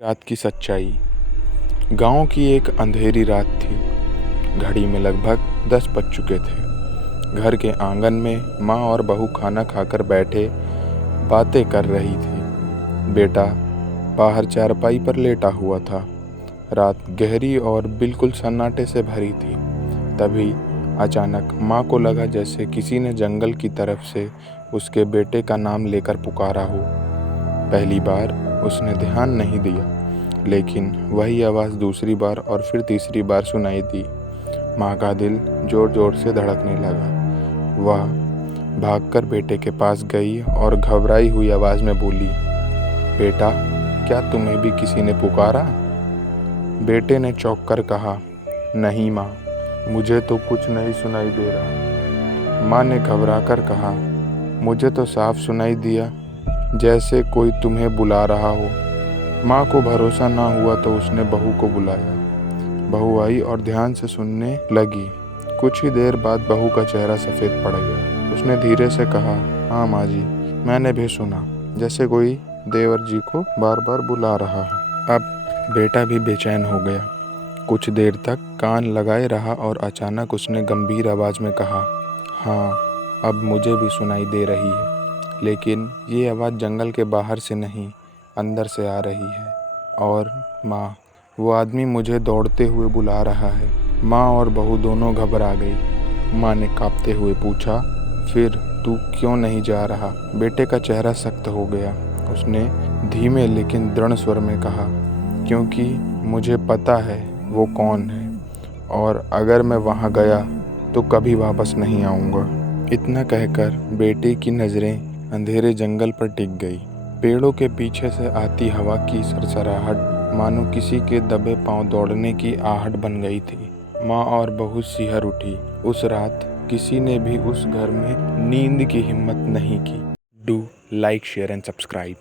रात की सच्चाई। गांव की एक अंधेरी रात थी। घड़ी में लगभग 10 बज चुके थे। घर के आंगन में माँ और बहू खाना खाकर बैठे बातें कर रही थी। बेटा बाहर चारपाई पर लेटा हुआ था। रात गहरी और बिल्कुल सन्नाटे से भरी थी। तभी अचानक माँ को लगा जैसे किसी ने जंगल की तरफ से उसके बेटे का नाम लेकर पुकारा हो। पहली बार उसने ध्यान नहीं दिया, लेकिन वही आवाज़ दूसरी बार और फिर तीसरी बार सुनाई दी। माँ का दिल जोर जोर से धड़कने लगा। वह भागकर बेटे के पास गई और घबराई हुई आवाज़ में बोली, बेटा क्या तुम्हें भी किसी ने पुकारा? बेटे ने चौंक कर कहा, नहीं माँ, मुझे तो कुछ नहीं सुनाई दे रहा। माँ ने घबरा कर कहा, मुझे तो साफ सुनाई दिया जैसे कोई तुम्हें बुला रहा हो। माँ को भरोसा ना हुआ तो उसने बहू को बुलाया। बहू आई और ध्यान से सुनने लगी। कुछ ही देर बाद बहू का चेहरा सफ़ेद पड़ गया। उसने धीरे से कहा, हाँ माँ जी, मैंने भी सुना जैसे कोई देवर जी को बार बार बुला रहा है। अब बेटा भी बेचैन हो गया। कुछ देर तक कान लगाए रहा और अचानक उसने गंभीर आवाज़ में कहा, हाँ अब मुझे भी सुनाई दे रही है, लेकिन ये आवाज़ जंगल के बाहर से नहीं, अंदर से आ रही है। और माँ, वो आदमी मुझे दौड़ते हुए बुला रहा है। माँ और बहू दोनों घबरा गई। माँ ने कांपते हुए पूछा, फिर तू क्यों नहीं जा रहा? बेटे का चेहरा सख्त हो गया। उसने धीमे लेकिन दृढ़ स्वर में कहा, क्योंकि मुझे पता है वो कौन है, और अगर मैं वहाँ गया तो कभी वापस नहीं आऊँगा। इतना कहकर बेटे की नज़रें अंधेरे जंगल पर टिक गई। पेड़ों के पीछे से आती हवा की सरसराहट मानो किसी के दबे पांव दौड़ने की आहट बन गई थी। माँ और बहू सिहर उठी। उस रात किसी ने भी उस घर में नींद की हिम्मत नहीं की। Do like, share and subscribe.